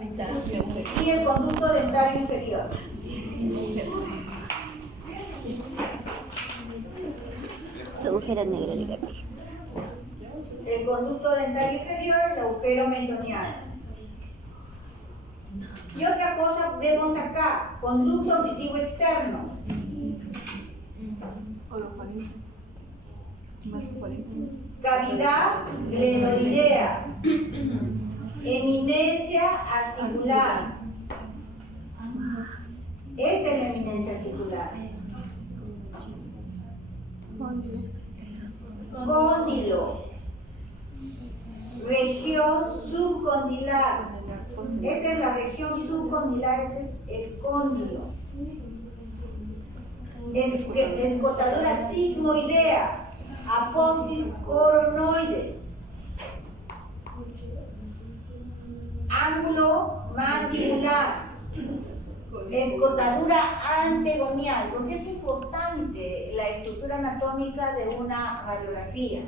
Y el conducto dental inferior. Agujero negro de capillo. El conducto dental inferior, el agujero metoneal. Y otra cosa vemos acá, conducto auditivo externo. Cavidad glenoidea. Eminencia articular. Esta es la eminencia articular. Cóndilo. Región subcondilar. Esta es la región subcondilar, este es el cóndilo. Escotadura sigmoidea. Apófisis coronoides. Ángulo mandibular. Escotadura antegonial, porque es importante la estructura anatómica de una radiografía,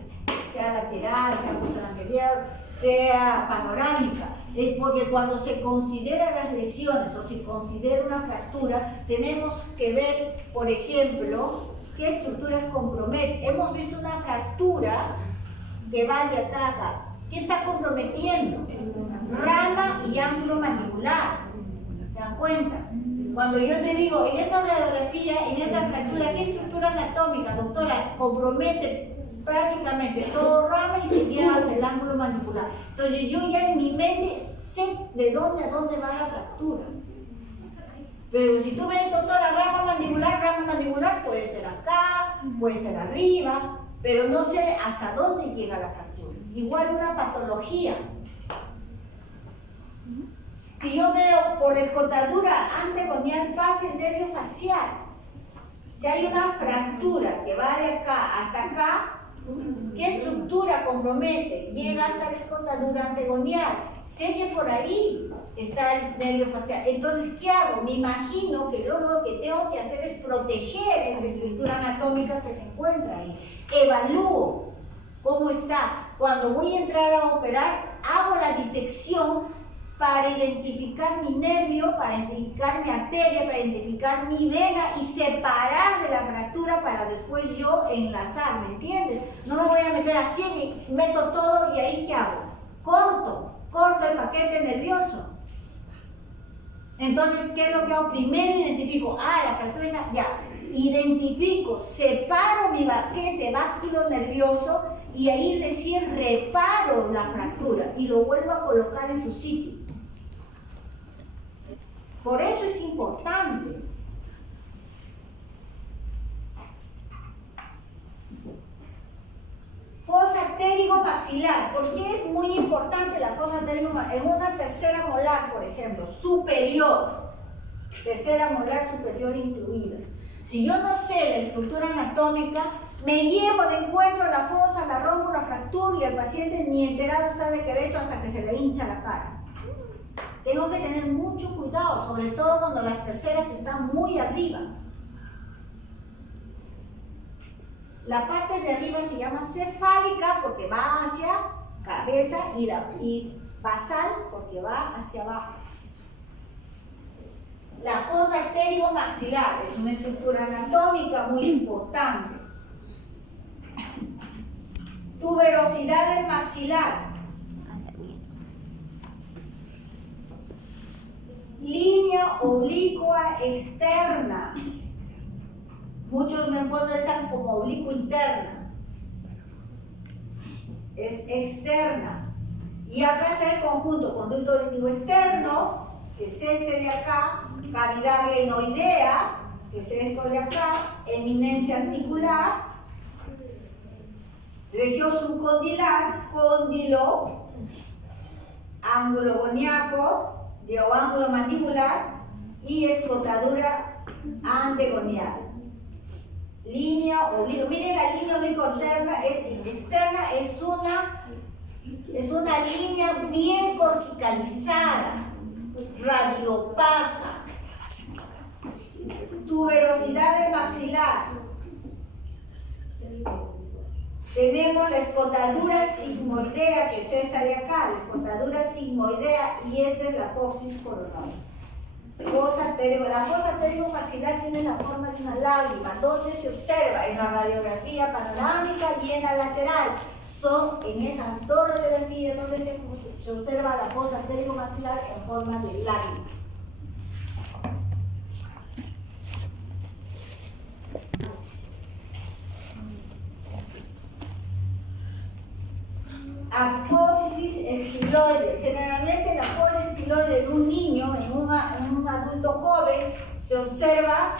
sea lateral, sea posterior, sea panorámica. Es porque cuando se consideran las lesiones o se considera una fractura, tenemos que ver, por ejemplo, qué estructuras compromete. Hemos visto una fractura que va de acá a acá. ¿Qué está comprometiendo? Rama y ángulo mandibular. ¿Se dan cuenta? Cuando yo te digo, en esta radiografía, en esta fractura, ¿qué estructura anatómica, doctora? Compromete prácticamente todo rama y se queda hasta el ángulo mandibular. Entonces yo ya en mi mente sé de dónde a dónde va la fractura. Pero si tú me dices, doctora, rama mandibular puede ser acá, puede ser arriba, pero no sé hasta dónde llega la fractura. Igual una patología. Si yo veo por escotadura antegonial pasa el nervio facial. Si hay una fractura que va de acá hasta acá, ¿qué estructura compromete? Llega hasta la escotadura antegonial. Sé que por ahí está el nervio facial. Entonces, ¿qué hago? Me imagino que yo lo que tengo que hacer es proteger esa estructura anatómica que se encuentra ahí. Evalúo cómo está. Cuando voy a entrar a operar, hago la disección para identificar mi nervio, para identificar mi arteria, para identificar mi vena y separar de la fractura para después yo enlazar, ¿me entiendes? No me voy a meter así y meto todo y ahí ¿qué hago? Corto el paquete nervioso. Entonces, ¿qué es lo que hago? Primero identifico, la fractura está, ya, identifico, separo mi paquete vasculo nervioso y ahí recién reparo la fractura y lo vuelvo a colocar en su sitio. Por eso es importante. Fosa pterigo-maxilar. ¿Por qué es muy importante la fosa pterigo-maxilar? En una tercera molar, por ejemplo, superior. Tercera molar superior incluida. Si yo no sé la estructura anatómica, me llevo de encuentro la fosa, la rompo, la fractura y el paciente ni enterado está de que le he hecho hasta que se le hincha la cara. Tengo que tener mucho cuidado, sobre todo cuando las terceras están muy arriba. La parte de arriba se llama cefálica porque va hacia cabeza y basal porque va hacia abajo. La fosa pterigo-maxilar es una estructura anatómica muy importante. Tuberosidad del maxilar. Línea oblicua externa. Muchos me ponen están como oblicua interna. Es externa. Y acá está el conjunto, conducto auditivo externo, que es este de acá, cavidad glenoidea, que es esto de acá, eminencia articular, región subcondilar, cóndilo, ángulo goniaco, o ángulo mandibular y escotadura antegonial. Línea obliqua. Miren la línea oblicua externa es una línea bien verticalizada, radiopaca. Tuberosidad del maxilar. Tenemos la escotadura sigmoidea, que es esta de acá, la escotadura sigmoidea, y esta es la apófisis coronal. La fosa pterigomaxilar tiene la forma de una lágrima, donde se observa en la radiografía panorámica y en la lateral. Son en esas dos radiografías donde se observa la fosa pterigomaxilar en forma de lágrima. Apófisis estiloide. Generalmente la apófisis estiloide en un niño, en un adulto joven, se observa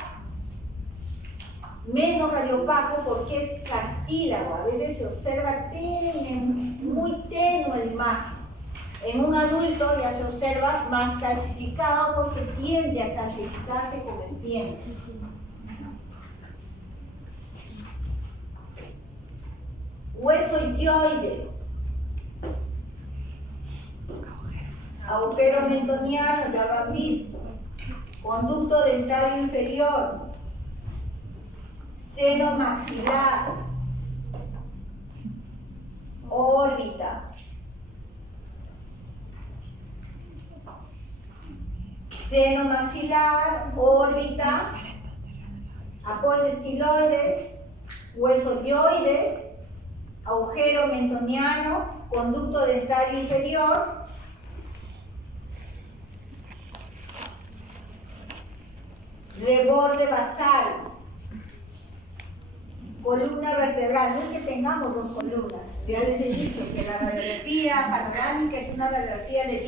menos radiopaco porque es cartílago. A veces se observa muy tenue la imagen. En un adulto ya se observa más calcificado porque tiende a calcificarse con el tiempo. Huesoyoides. Agujero mentoniano, ya lo han visto. Conducto dentario inferior. Seno maxilar. Órbita. Seno maxilar, órbita. Apófisis estiloides. Huesoyoides. Agujero mentoniano. Conducto dentario inferior. Reborde basal, columna vertebral. No es que tengamos dos columnas, ya les he dicho que la radiografía panorámica es una radiografía de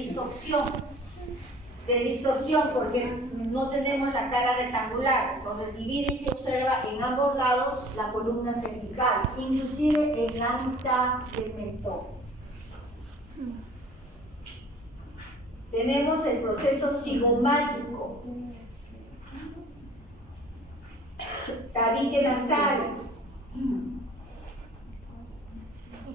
distorsión porque no tenemos la cara rectangular, entonces divide y se observa en ambos lados la columna cervical, inclusive en la mitad del mentón. Tenemos el proceso cigomático. Tabique nasal,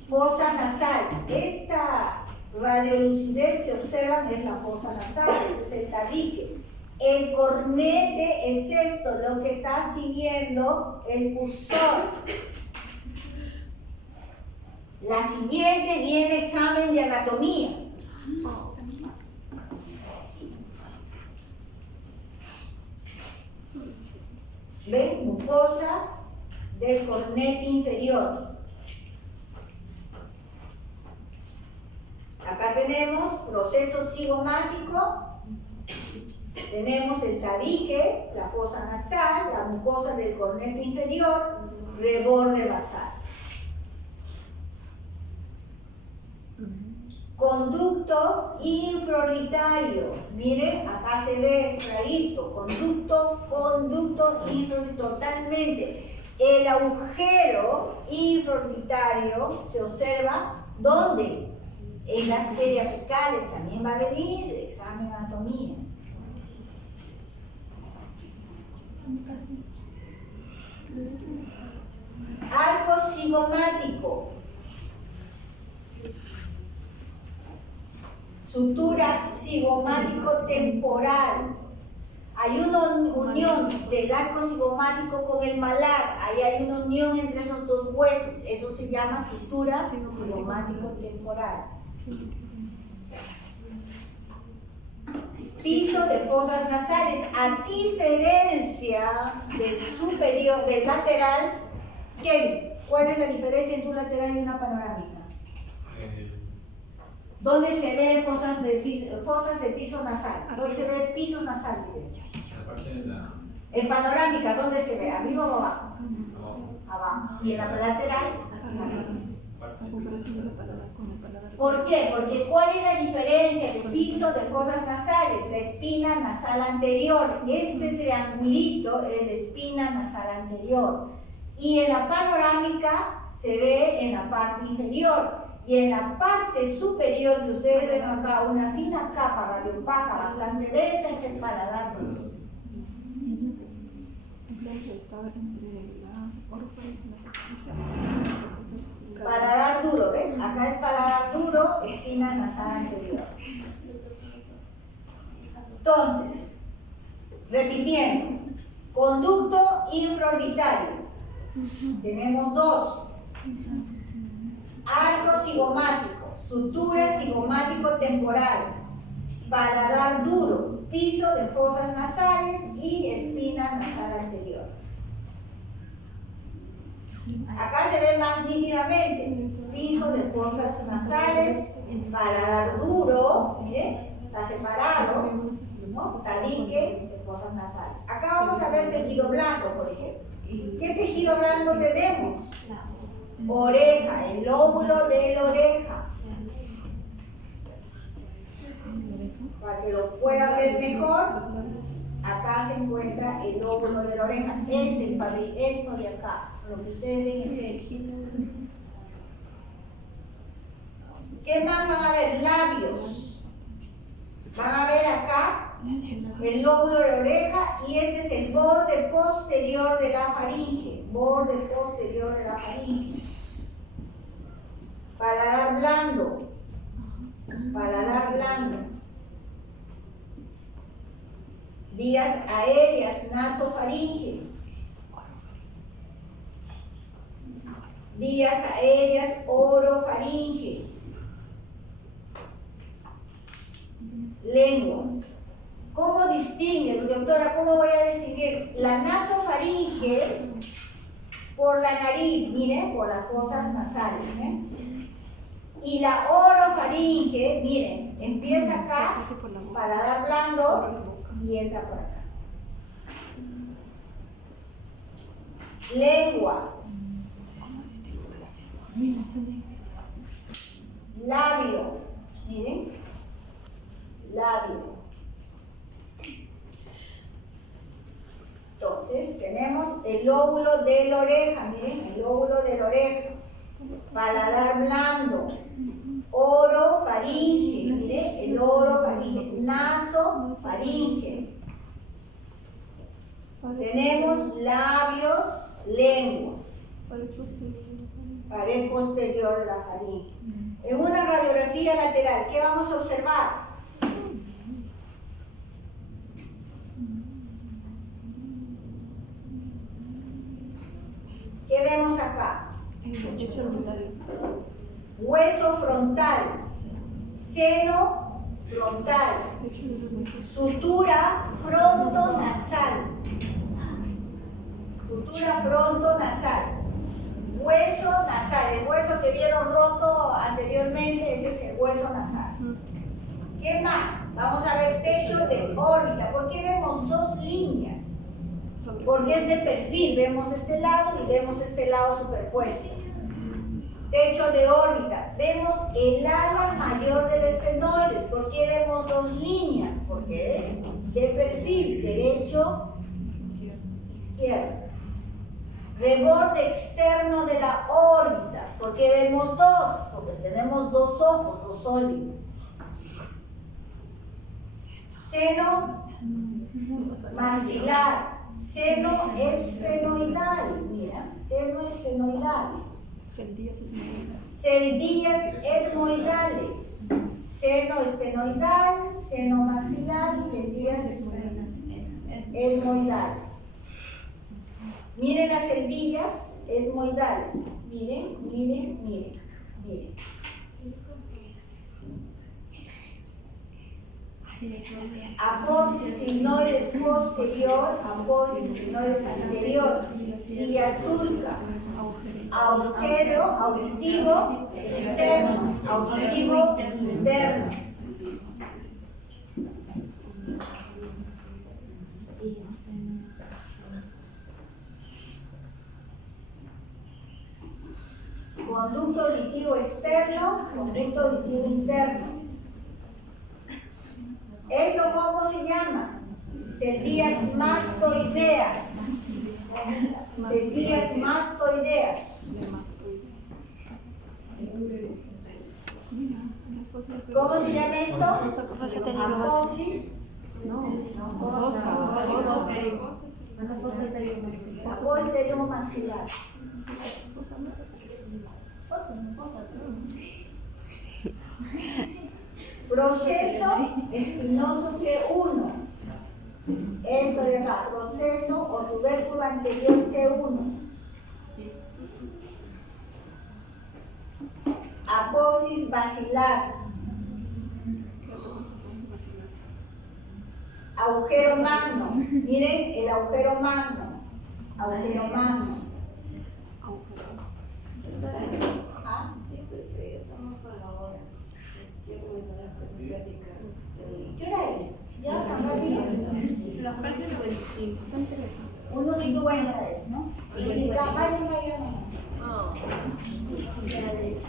fosa nasal. Esta radiolucidez que observan es la fosa nasal, este es el tabique. El cornete es esto, lo que está siguiendo el cursor. La siguiente viene examen de anatomía. ¿Ven? Mucosa del cornete inferior. Acá tenemos proceso cigomático, tenemos el tabique, la fosa nasal, la mucosa del cornete inferior, reborde basal. Conducto infraorbitario. Miren, acá se ve clarito. Conducto infraorbitario. Totalmente. El agujero infraorbitario se observa ¿dónde? En las periapicales. También va a venir el examen de anatomía. Arco cigomático. Sutura cigomático-temporal. Hay una unión del arco cigomático con el malar. Ahí hay una unión entre esos dos huesos. Eso se llama sutura cigomático-temporal. Piso de fosas nasales. A diferencia del superior, del lateral, ¿qué? ¿Cuál es la diferencia entre un lateral y una panorámica? ¿Dónde se ven fosas de piso nasal? ¿Dónde se ve piso nasal? En panorámica, ¿dónde se ve? ¿Arriba o abajo? Abajo. ¿Y en la lateral? ¿Por qué? Porque ¿cuál es la diferencia de piso de fosas nasales? La espina nasal anterior. Este triangulito es la espina nasal anterior. Y en la panorámica se ve en la parte inferior. Y en la parte superior, que ustedes ven acá, una fina capa radiopaca bastante densa, es el paladar duro. Paladar duro, ¿ven? Acá es paladar duro, espina nasal anterior. Entonces, repitiendo, conducto infraorbitario. Tenemos dos. arco cigomático, sutura cigomático temporal, paladar duro, piso de fosas nasales y espina nasal anterior. Acá se ve más nítidamente, piso de fosas nasales, paladar duro, miren, está separado, ¿no? Tabique de fosas nasales. Acá vamos a ver tejido blanco, por ejemplo. ¿Qué tejido blanco tenemos? Oreja, el lóbulo de la oreja. Para que lo puedan ver mejor, acá se encuentra el lóbulo de la oreja. Esto de acá, lo que ustedes ven es esto. ¿Qué más van a ver? Labios. Van a ver acá el lóbulo de la oreja y este es el borde posterior de la faringe. Borde posterior de la faringe. Paladar blando. Paladar blando. Vías aéreas, nasofaringe. Vías aéreas, orofaringe. Lengua. ¿Cómo distingue, doctora? ¿Cómo voy a distinguir la nasofaringe por la nariz? Miren, por las fosas nasales. Y la orofaringe, miren, empieza acá, paladar blando, y entra por acá. Lengua. Labio. Miren. Labio. Entonces tenemos el lóbulo de la oreja. Miren, el lóbulo de la oreja. Paladar blando. Orofaringe, mire, el orofaringe, nasofaringe. Tenemos labios, lengua, pared posterior de la faringe. En una radiografía lateral, ¿qué vamos a observar? ¿Qué vemos acá? Hueso frontal, seno frontal, sutura frontonasal, sutura frontonasal, hueso nasal, el hueso que vieron roto anteriormente, ese es el hueso nasal. ¿Qué más? Vamos a ver techo de órbita. ¿Por qué vemos dos líneas? Porque es de perfil, vemos este lado y vemos este lado superpuesto. Techo de órbita, vemos el ala mayor del esfenoide. ¿Por qué vemos dos líneas? Porque es de perfil, derecho, izquierdo. Reborde externo de la órbita. ¿Por qué vemos dos? Porque tenemos dos ojos, dos sólidos. Seno maxilar, seno esfenoidal. Mira, seno esfenoidal. Celdillas etmoidales, seno esfenoidal, seno maxilar y celdillas etmoidales. Miren las celdillas etmoidales. Miren, miren, miren, miren. Apófisis crinoides posterior, apófisis crinoides anterior, silla turca, agujero auditivo externo, auditivo interno. Conducto auditivo externo, conducto auditivo interno. ¿Eso cómo se llama? Celdillas mastoideas. Celdillas mastoideas. ¿Cómo se llama esto? Apófisis. Posterior maxilar. Proceso espinoso C1. Esto de acá, proceso o tubérculo anterior C1. Apopsis basilar. Agujero magno. Miren el agujero magno. Agujero magno. ¿Ah? ¿Qué hora es? Ya, uno sí que bueno es, ¿no? Sí, vayan.